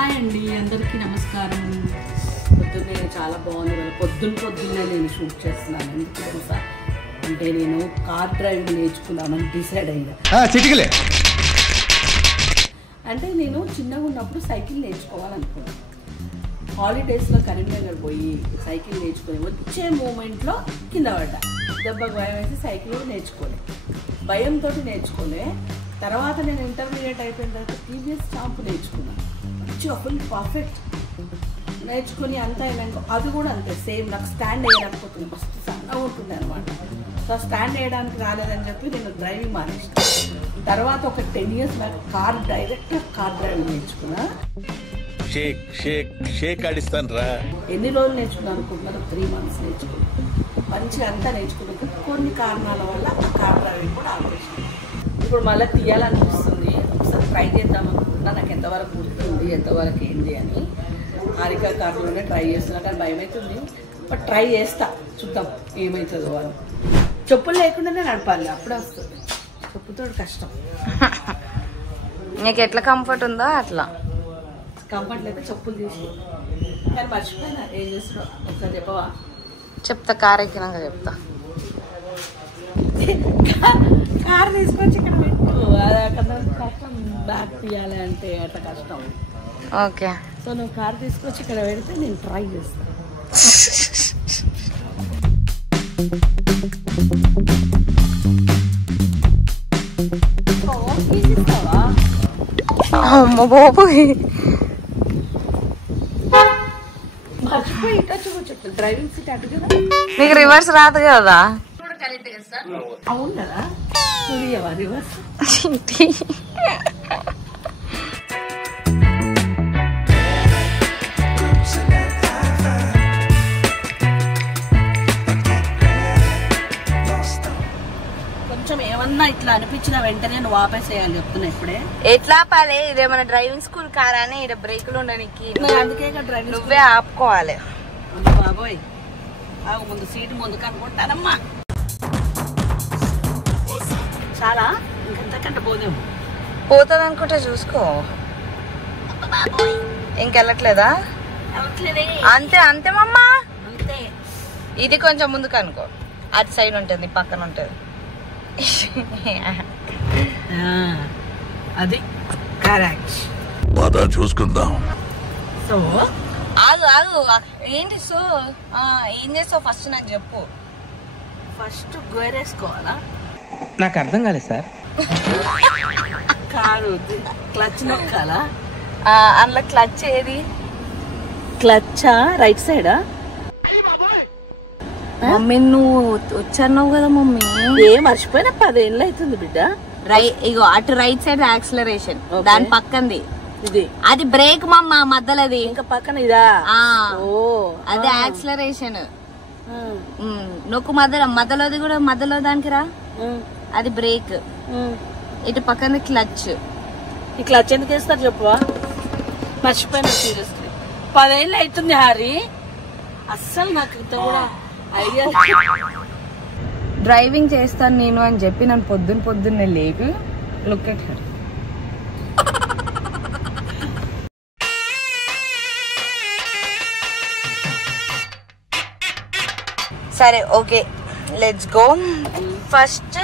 Hi అండి, అందరికీ నమస్కారం. పొద్దున్నే చాలా బాగుంది. పొద్దున్నే నేను షూట్ చేస్తున్నాను. ఎందుకు తెలుసా అంటే నేను కార్ డ్రైవింగ్ నేర్చుకున్నామని డిసైడ్ అయ్యా. అంటే నేను చిన్నగా ఉన్నప్పుడు సైకిల్ నేర్చుకోవాలనుకున్నాను. హాలిడేస్లో కరీంనగర్ పోయి సైకిల్ నేర్చుకొని వచ్చే మూమెంట్లో కింద పడ్డా. దెబ్బకు భయం వేసి సైకిల్ నేర్చుకోలే, భయంతో నేర్చుకోలే. తర్వాత నేను ఇంటర్మీడియట్ అయిపోయిన తర్వాత టీవీఎస్ స్టాంపు నేర్చుకున్నాను. మంచిగా ఫుల్ పర్ఫెక్ట్ నేర్చుకుని అంతా అయినాక అది కూడా అంతే సేమ్. నాకు స్టాండ్ వేయలేకపోతుంది, మస్తు సన్నగా ఉంటుంది అనమాట. సో స్టాండ్ వేయడానికి రాలేదని చెప్పి నేను డ్రైవింగ్ మానేసిన. తర్వాత ఒక 10 years back direct car driving నేర్చుకున్నా. ఎన్ని రోజులు నేర్చుకున్నాను అనుకుంటున్నాను? 3 months నేర్చుకున్నాను. మంచిగా అంతా నేర్చుకున్నాను. కొన్ని కారణాల వల్ల ఆ కార్ డ్రైవింగ్ కూడా ఆపరేషన్. ఇప్పుడు మళ్ళీ తీయాలనిపిస్తుంది, ఒకసారి ట్రై చేద్దాం అనుకుంటున్నా. నాకు ఎంతవరకు గుర్తుంది, ఎంతవరకు ఏంటి అని. హారిక కార్లోనే ట్రై చేస్తున్నా, కానీ భయం అవుతుంది. బట్ ట్రై చేస్తా, చూద్దాం ఏమవుతుందో. అని చెప్పులు లేకుండానే నడపాలి, అప్పుడే వస్తుంది. చెప్పుతో కష్టం. నీకు ఎట్లా కంఫర్ట్ ఉందో అట్లా. కంఫర్ట్ అయితే చెప్పులు తీసి, కానీ మర్చిపోయినా ఏం చేస్తున్నా. ఒకసారి చెప్పవా? చెప్తా, కార్ ఎక్కినాక చెప్తా. కార్ తీసుకొచ్చి ఇక్కడ పెట్టు, అక్కడ కష్టం. బ్యాగ్ తీయాలి అంటే అట్లా కష్టం. ఓకే, సో నువ్వు కార్ తీసుకొచ్చి ఇక్కడ పెడితే నేను ట్రై చేస్తాను. అమ్మ బాబోయ్, మర్చిపోయి ఇటు వచ్చి కూర్చోట్లేదు. డ్రైవింగ్ సీట్ అటు కదా. నీకు రివర్స్ రాదు కదా? అవును కదా, చూడవా రివర్స్? కొంచెం ఏమన్నా ఇట్లా అనిపించిన వెంటనే నువ్వు ఆపేసేయాలి చెప్తున్నా ఇప్పుడే. ఎట్లా ఆపాలి? ఇదేమన్నా డ్రైవింగ్ స్కూల్ కారా అని ఇక్కడ బ్రేకులు ఉండడానికి అందుకే డ్రైవింగ్ నువ్వే ఆపుకోవాలి. బాబోయ్, ముందు సీటు ముందుకు అనుకుంటానమ్మా. చాలా ఇంకంతకంటే పోదేమో. పోతుంది అనుకుంటే చూసుకో. ఇంకెళ్ళట్లేదా? అంతే అంతే మమ్మా, అంతే. ఇది కొంచెం ముందుకు అనుకో, అటు సైడ్ ఉంటుంది, పక్కన ఉంటుంది. అది కరెక్ట్. చూసుకుందాం. సో ఆగు ఆగు, ఏంటి? సో ఏం చేస్తావు ఫస్ట్ నాకు చెప్పు. ఫస్ట్ గోరేసుకోవాలా? నాకు అర్థం కాలేదు సార్. కాదు, క్లచ్ నొక్కాలా? అందులో క్లచ్ ఏది? క్లచ్చా రైట్ సైడా? మమ్మీ నువ్వు వచ్చన్నావు కదా మమ్మీ. మర్చిపోయినా 10 ఏళ్ళు అవుతుంది బిడ్డ. ఇగో అటు రైట్ సైడ్ యాక్సిలరేషన్, దాని పక్కంది ఇది. అది బ్రేక్ మమ్మ, మధ్యలోది. ఇంకా పక్కన ఇదా? అది యాక్సిలరేషన్. నొక్కు మధ్యలోది కూడా, మధ్యలో దానికి రా, అది బ్రేక్. ఇటు పక్కన క్లచ్. ఈ క్లచ్ ఎందుకు వేస్తారు చెప్పవా? మర్చిపోయినా సీరియస్లీ. 10 ఏళ్ళు అవుతుంది హారి. అస్సలు నాకు ఇంత కూడా ఐడియా. డ్రైవింగ్ చేస్తాను నేను అని చెప్పి నన్ను పొద్దున్నే లేపి లుక్ ఎట్ హర్. సరే ఓకే, లెట్స్ గో. ఫస్ట్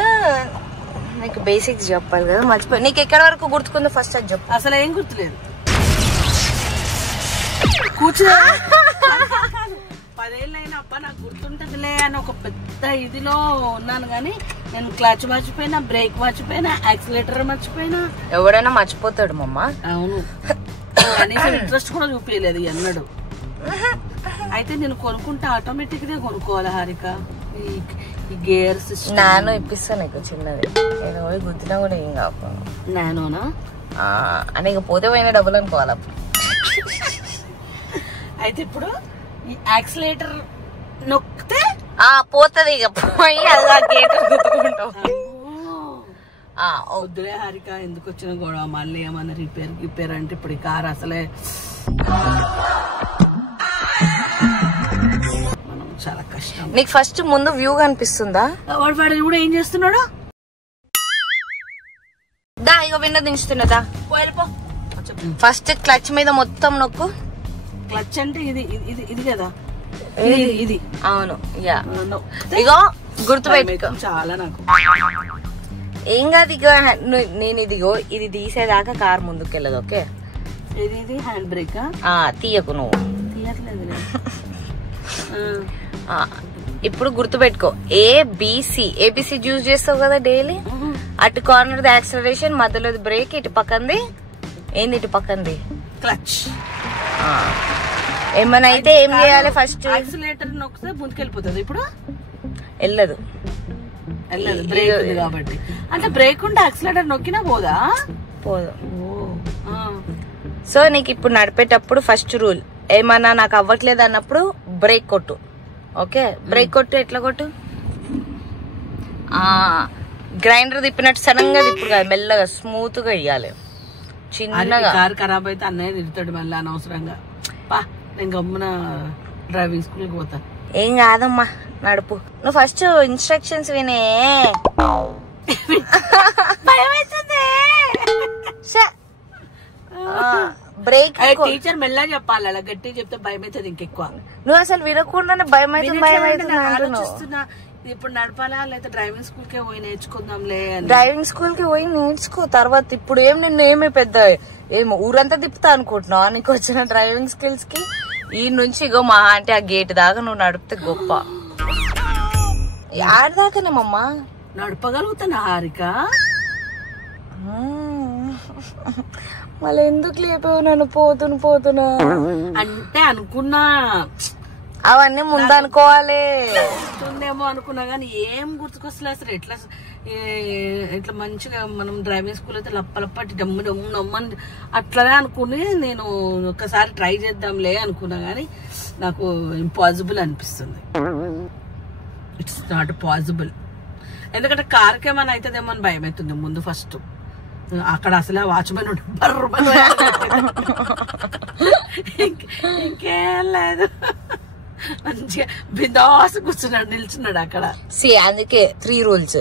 నీకు బేసిక్స్ చెప్పాలి కదా, మర్చిపోయి. నీకు ఎక్కడి వరకు గుర్తుకుందో ఫస్ట్ అది చెప్పు. అసలు ఏం గుర్తులేదు. కూర్చో. 10 ఏళ్ళు అయినా అబ్బా నాకు గుర్తుంటదిలే అని ఒక పెద్ద ఇదిలో ఉన్నాను, కానీ నేను క్లచ్ మర్చిపోయినా, బ్రేక్ మర్చిపోయినా, యాక్సిలేటర్ మర్చిపోయినా. ఎవడైనా మర్చిపోతాడు మమ్మ. అవును, కనీసం ఇంట్రెస్ట్ కూడా చూపించలేదు అన్నాడు. అయితే నేను కొనుక్కుంటే ఆటోమేటిక్ గా కొనుక్కోవాలి హారిక. ఈ గేర్ సిస్టమ్ నానో ఇప్పిస్తాను నీకు చిన్నది. నేను పోయి గుర్తున్నా కూడా ఏం కాదు. నానోనా? అని ఇక పోతే పోయిన డబ్బులు అనుకోవాలి అప్పుడు. అయితే ఇప్పుడు ఈ యాక్సిలేటర్ నొక్కితే పోతుంది, ఇక పోయి అది గేట్ గుర్తుకుంటావు. వద్దులే హారిక, ఎందుకు వచ్చిన గొడవ మళ్ళీ ఏమన్నా రిపేర్ అంటే ఇప్పుడు ఈ కార్ అసలే మనం చాలా కష్టం. నీకు ఫస్ట్ ముందు వ్యూ కనిపిస్తుందా? వాడు కూడా ఏం చేస్తున్నాడు? దా ఇక విండో దించుతున్నదా? వెళ్ళిపో. ఫస్ట్ క్లచ్ మీద మొత్తం నొక్కు. క్లచ్ అంటే ఇది ఇది ఇది కదా, ఇది అవును. యా ఇగో గుర్తుపెట్టుకో. చాలా నాకు ఏం కాదు. ఇగో నేను ఇదిగో ఇది తీసేదాకా కార్ ముందుకెళ్ళదు. ఓకే ఇది హ్యాండ్ బ్రేక్ తీయకు నువ్వు. తీయట్లేదు. ఇప్పుడు గుర్తుపెట్టుకో, ఏబిసి యూజ్ చేస్తావు కదా డైలీ. అటు కార్నర్ ది యాక్సిలరేషన్, మధ్యలో బ్రేక్, ఇటు పక్కంది ఏంది, ఇటు పక్కంది క్లచ్. ఏమన్నా అయితే ఏం చేయాలి, ఫస్ట్ యాక్సిలరేటర్ నొక్కితే ముందుకెళ్ళిపోతుంది. ఇప్పుడు వెళ్ళదు బ్రేక్ ఉంది కాబట్టి. అంటే బ్రేక్ ఉంటే యాక్సిలరేటర్ నొక్కినా పోదా? పోదు. సో నీకు ఇప్పుడు నడిపేటప్పుడు ఫస్ట్ రూల్, ఏమన్నా నాకు అవ్వట్లేదు అన్నప్పుడు బ్రేక్ కొట్టు. ఓకే బ్రేక్ కొట్టు. ఎట్లా కొట్టు? గ్రైండర్ తిప్పినట్టు సడన్గా తిప్పుడు కాదు, మెల్లగా స్మూత్ గా ఇయ్యాలి. చిన్నగా. కార్ ఖరాబ్ అయితే అన్నయ్య తిడతాడు మళ్ళీ అనవసరంగా. నేను గమ్మున డ్రైవింగ్ స్కూల్కి పోతా. ఏం కాదమ్మా, నడుపు. నువ్వు ఫస్ట్ ఇన్స్ట్రక్షన్స్ వినే. బ్రేక్ టీచర్ మెల్లగా చెప్పాలి, అలా గట్టి చెప్తే భయం అవుతుంది ఇంకెక్కువ. నువ్వు అసలు వినకుండానే భయం అవుతుంది. ఆలోచిస్తున్నా ఇప్పుడు నడపాలా లేదా డ్రైవింగ్ స్కూల్ కే పోయి నేర్చుకుందాంలే. డ్రైవింగ్ స్కూల్ కి పోయి నేర్చుకో తర్వాత. ఇప్పుడు ఏం నిన్ను ఏమి పెద్ద ఏమో ఊరంతా తిప్పుతా అనుకుంటున్నావు నీకు వచ్చిన డ్రైవింగ్ స్కిల్స్ కి. ఈ నుంచి ఇగో మా అంటే ఆ గేట్ దాకా నువ్వు నడిపితే గొప్ప. ఆడదాకానేమమ్మా నడపగలుగుతానా హారిక? మళ్ళీ ఎందుకు లేపావు నన్ను? పోతున్నా అంటే అనుకున్నా, అవన్నీ ముందు అనుకోవాలి. ఉందేమో అనుకున్నా గానీ ఏం గుర్తుకొస్తలే అసలు. ఎట్లా మంచిగా మనం డ్రైవింగ్ స్కూల్ అయితే లప్పటి డమ్ము డమ్ము నమ్మని అట్లనే అనుకుని నేను ఒకసారి ట్రై చేద్దాంలే అనుకున్నా గానీ నాకు ఇంపాసిబుల్ అనిపిస్తుంది. It's not possible. ఎందుకంటే కార్కి ఏమైనా అవుతుందేమో అని భయం అవుతుంది ముందు ఫస్ట్. అక్కడ అసలే వాచ్మెన్ ఇంకేం లేదు, మంచిగా బిందాస్ కూర్చున్నాడు, నిల్చున్నాడు అక్కడ. అందుకే 3 రూల్స్.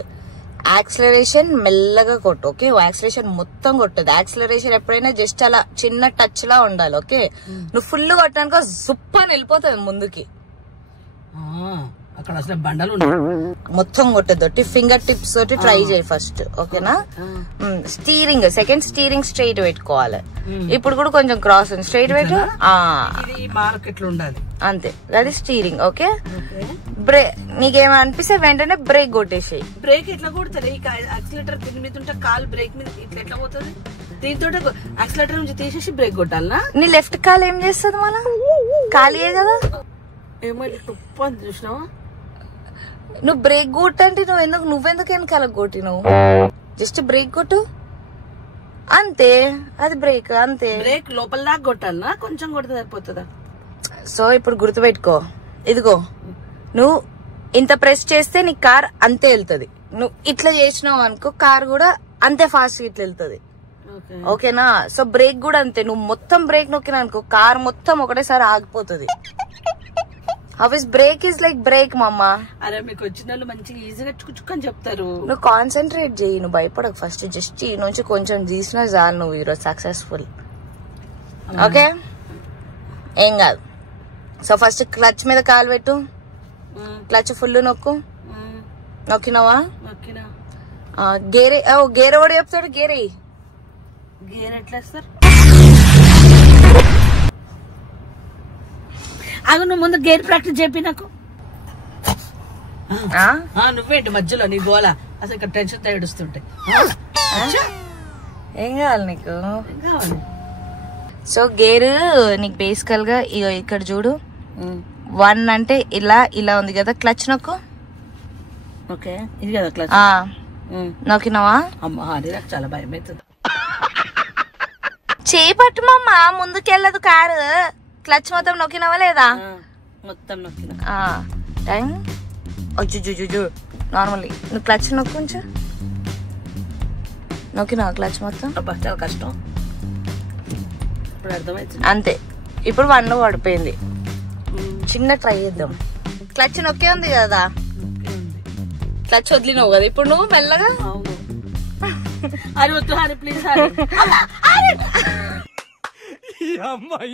యాక్సిలరేషన్ మెల్లగా కొట్టు. ఓకే యాక్సిలరేషన్ మొత్తం కొట్టదు. యాక్సిలరేషన్ ఎప్పుడైనా జస్ట్ అలా చిన్న టచ్ లా ఉండాలి. ఓకే నువ్వు ఫుల్ కొట్టానుకో జుప్ అని వెళ్ళిపోతుంది ముందుకి. అక్కడ అసలు బండలు మొత్తం కొట్టేదొట్టి ఫింగర్ టిప్స్ తోటి ట్రై చేయి ఫస్ట్. ఓకేనా? స్టీరింగ్ సెకండ్ స్టీరింగ్ స్ట్రైట్ పెట్టుకోవాలి. ఇప్పుడు కూడా కొంచెం క్రాస్ ఉంది, స్ట్రైట్ పెట్టు. మార్కెట్ లో ఉండాలి అంతే, అది స్టీరింగ్. ఓకే బ్రేక్ నీకేమో అనిపిస్తే వెంటనే బ్రేక్ కొట్టేసేయి. బ్రేక్ ఎట్లా కొడతారు? యాక్సిలేటర్ దీని మీద ఉంటే కాలు బ్రేక్ మీద ఇట్లా ఎట్లా పోతుంది? దీంతో యాక్సిలేటర్ నుంచి తీసేసి బ్రేక్ కొట్టాలనా? నీ లెఫ్ట్ కాలు ఏం చేస్తుంది మళ్ళా? ఖాళీయే కదా. ఏమో తుప్పు అని చూసినావా? నువ్వు బ్రేక్ కొట్టంటే నువ్వెందుకు వెనకాల కొట్టినావు? జస్ట్ బ్రేక్ కొట్టు అంతే, అది బ్రేక్ అంతే. బ్రేక్ లోపల దాకా కొట్టాలనా కొంచెం కొడితే సరిపోతుందా? సో ఇప్పుడు గుర్తుపెట్టుకో, ఇదిగో నువ్వు ఇంత ప్రెస్ చేస్తే నీ కార్ అంతే వెళ్తుంది. నువ్వు ఇట్లా చేసినావు అనుకో కార్ కూడా అంతే ఫాస్ట్ ఇట్లా వెళ్తుంది. ఓకేనా? సో బ్రేక్ కూడా అంతే, నువ్వు మొత్తం బ్రేక్ నొక్కినా అనుకో కార్ మొత్తం ఒకటేసారి ఆగిపోతుంది. House break is like break మమ్మా. అరే మీకు వచ్చిన వాళ్ళు మంచిగా ఈజీగా చుక్కుని చెప్తారు. నువ్వు కాన్సన్ట్రేట్ చేయి, నువ్వు భయపడకు. ఫస్ట్ జస్ట్ ఈ నుంచి కొంచెం తీసినా చాలు, నువ్వు ఈరోజు సక్సెస్ఫుల్. ఓకే ఏం కాదు. సో ఫస్ట్ క్లచ్ మీద కాలు పెట్టు, క్లచ్ ఫుల్ నొక్కు. నొక్కినావా? గేరే గేరే కూడా చెప్తాడు. గేరే గేర్ ఎట్లా సార్? అగు నువ్వు ముందు గేర్ ప్రాక్టీస్ చెప్పి నాకు. నువ్వేంటి మధ్యలో నీ గోళ? అసలు ఇక్కడ టెన్షన్ తో ఏడుస్తుంటే ఏం కావాలి నీకు? సో గేర్ నీకు బేసికల్ గా ఇక్కడ చూడు, 1 అంటే ఇలా ఇలా ఉంది కదా, క్లచ్ నొక్కు. ఓకే ఇది కదా క్లచ్. నొక్కినావా? అమ్మా నాకు చాలా భయం అవుతుంది. చేపట్టుమమ్మా, ముందుకెళ్ళదు కారు. క్లచ్ మొత్తం నొక్కినావా లేదా? మొత్తం నొక్కినా. టైం నార్మల్లీ నువ్వు క్లచ్ నొక్కు. నొక్కినావా క్లచ్ మొత్తం? చాలా కష్టం. ఇప్పుడు అర్థమైంది. అంతే. ఇప్పుడు 1 పడిపోయింది. చిన్న ట్రై చేద్దాం. క్లచ్ నొక్కే ఉంది కదా, క్లచ్ వదిలినావు కదా ఇప్పుడు నువ్వు మెల్లగా. అవును. అరే వద్దు హరి ప్లీజ్ హరి.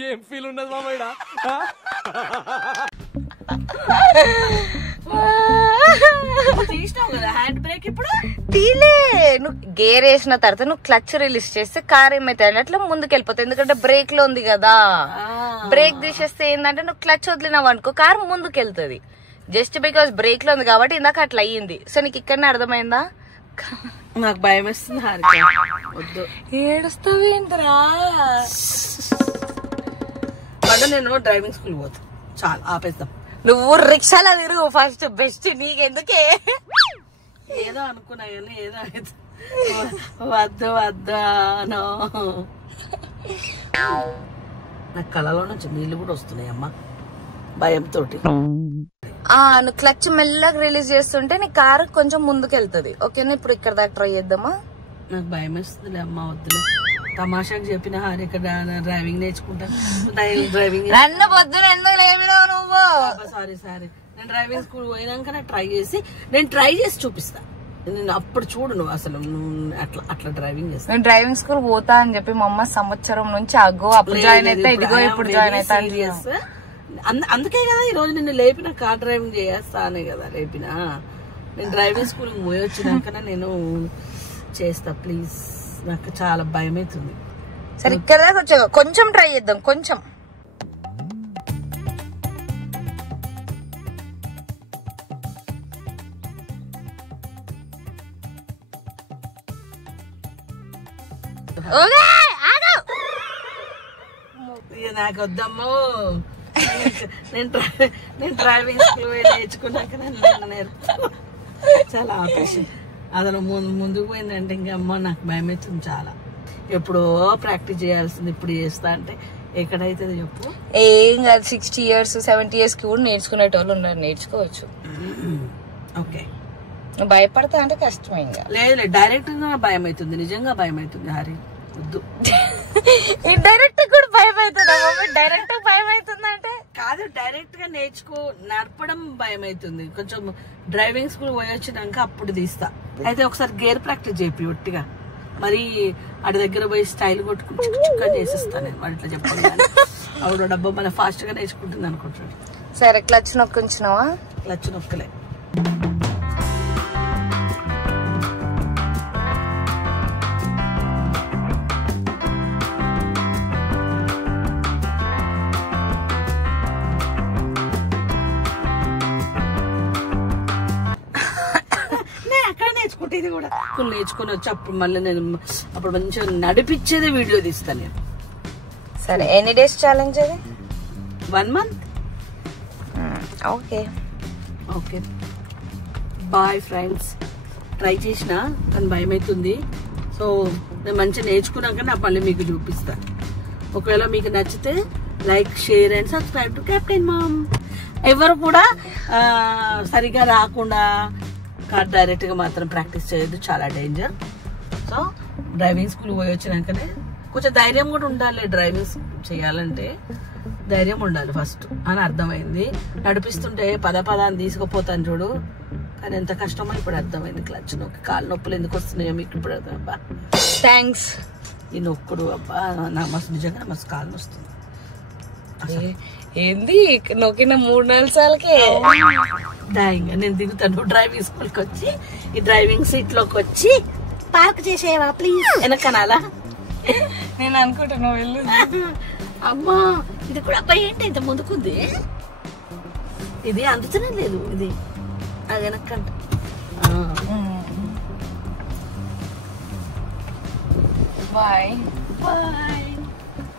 ఏం ఫీల్ ఉన్నది మామయ్య? తీసినావు కదా హ్యాండ్ బ్రేక్ ఇప్పుడు తీలే. నువ్వు గేర్ వేసిన తర్వాత నువ్వు క్లచ్ రిలీజ్ చేస్తే కార్ ఏమైతే అట్లా ముందుకు వెళ్ళిపోతుంది. ఎందుకంటే బ్రేక్ లో ఉంది కదా. బ్రేక్ తీసేస్తే ఏంటంటే నువ్వు క్లచ్ వదిలినావు అనుకో కార్ ముందుకు వెళ్తుంది. జస్ట్ బికాస్ బ్రేక్ లో ఉంది కాబట్టి ఇందాక అట్లా అయ్యింది. సో నీకు ఇక్కడనే అర్థమైందా? నాకు భయం వేస్తుంది హారిక. వద్దు ఏడుస్తావేంద్రా? అంటే నేను డ్రైవింగ్ స్కూల్ పోతా. చాలా ఆపేస్తాం. నువ్వు రిక్షాలో తిరుగు ఫస్ట్ బెస్ట్. నీకెందుకే? ఏదో అనుకున్నా కానీ ఏదో వద్దు వద్దానో. నాకు కళలో నుంచి నీళ్ళు కూడా వస్తున్నాయి అమ్మా భయంతో. నువ్వు క్లచ్ మెల్లగా రిలీజ్ చేస్తుంటే నీ కారు కొంచెం ముందుకు వెళ్తుంది. ఓకేనా? ఇప్పుడు ఇక్కడ దాకా ట్రై చేద్దామా? నాకు భయం వేస్తుంది అమ్మా. వద్దులే. తమాషాకి చెప్పిన హారిక డ్రైవింగ్ నేర్చుకుంటాను. డ్రైవింగ్ నన్ను పొద్దున ఎందుకు లేవినావు నువ్వు? సారీ నేను డ్రైవింగ్ స్కూల్ పోయినాక ట్రై చేసి చూపిస్తా. నేను అప్పుడు చూడు నువ్వు అసలు అట్లా డ్రైవింగ్ చేస్తా. నేను డ్రైవింగ్ స్కూల్ పోతా అని చెప్పి మా అమ్మ సంవత్సరం నుంచి అప్పుడు జాయిన్ అయితే ఇదిగో ఇప్పుడు జాయిన్ అవుతా. అందుకే కదా ఈ రోజు నిన్ను లేపిన కార్ డ్రైవింగ్ చేస్తానే కదా లేపిన. నేను డ్రైవింగ్ స్కూల్ పోయి వచ్చినాకనే నేను చేస్తా. ప్లీజ్ నాకు చాలా భయం అవుతుంది. సరే ఇక్కడ దాకా వచ్చా కొంచెం ట్రై చేద్దాం. కొంచెం నాకు వద్దమ్మో. నేను డ్రైవింగ్ స్కూల్ పోయి నేర్చుకున్నాక నేను నేర్పుతాను. చాలా ఆపేషన్ అసలు ముందుకు పోయిందంటే ఇంకా అమ్మ నాకు భయం అవుతుంది చాలా. ఎప్పుడో ప్రాక్టీస్ చేయాల్సింది ఇప్పుడు చేస్తా అంటే ఎక్కడైతుంది చెప్పు. ఏం కాదు. 60 years 70 years కి కూడా నేర్చుకునేటోళ్ళు ఉన్నారు. నేర్చుకోవచ్చు. ఓకే. భయపడతా అంటే కష్టమే. ఇంకా లేదు డైరెక్ట్ గా భయం అవుతుంది. నిజంగా భయం అవుతుంది హరి. వద్దు. డైరెక్ట్ కూడా భయం అవుతుందా? డైరెక్ట్ భయం అవుతుంది అంటే కాదు. డైరెక్ట్ గా నడపడం భయం అవుతుంది. కొంచెం డ్రైవింగ్ స్కూల్ పోయి వచ్చినాక అప్పుడు తీస్తా. అయితే ఒకసారి గేర్ ప్రాక్టీస్ చేపి ఒట్టిగా మరి అడి దగ్గర పోయి స్టైల్ కొట్టుకుని చుక్క చేసేస్తాను నేను. మరి ఇట్లా చెప్పాను ఆవిడ డబ్బా మన ఫాస్ట్ గా నేర్చుకుంటుంది అనుకుంటాడు. సరే క్లచ్ నొక్కించినావా? క్లచ్ నొక్కలే. ఇది కూడా నేర్చుకుని వచ్చి అప్పుడు మళ్ళీ నేను అప్పుడు మంచిగా నడిపించేది వీడియో తీస్తాను నేను. సరే ఎన్ని డేస్ ఛాలెంజ్ అది? 1 month. Okay okay bye friends. Try చేసిన కానీ భయం అవుతుంది. సో నేను మంచిగా నేర్చుకున్నాక నా మళ్ళీ మీకు చూపిస్తా. ఒకవేళ మీకు నచ్చితే like share and subscribe to Captain Mom. ఎవరు కూడా సరిగా రాకుండా కార్ డైరెక్ట్ గా మాత్రం ప్రాక్టీస్ చేయొద్దు. చాలా డేంజర్. సో డ్రైవింగ్ స్కూల్ పోయి వచ్చినాకనే కొంచెం ధైర్యం కూడా ఉండాలి. డ్రైవింగ్ చేయాలంటే ధైర్యం ఉండాలి ఫస్ట్ అని అర్థమైంది. నడిపిస్తుంటే పద అని తీసుకుపోతాను చూడు. కానీ ఎంత కష్టమో ఇప్పుడు అర్థమైంది. క్లచ్ నొక్కి కాలు నొప్పులు ఎందుకు వస్తున్నాయో మీకు ఇప్పుడు అర్థం. అబ్బా థ్యాంక్స్. ఈ నొక్కుడు అబ్బా నా మస్తు నిజంగా మస్తు కాలు వస్తుంది. ఏంది నొక్కిన 3-4 సార్లకే నేను దిగుతాను డ్రైవింగ్ స్కూల్కి వచ్చి ఈ డ్రైవింగ్ సీట్ లోకి వచ్చి పార్క్ చేసేవా ప్లీజ్ వెనకనాలా. నేను అనుకుంటున్నా వెళ్ళు. అమ్మా ఇది కూడా అబ్బాయి ఏంటి ఇంత ముందుకుంది. ఇది అందుతూనే లేదు. ఇది అది వెనక్కంట. Bye bye.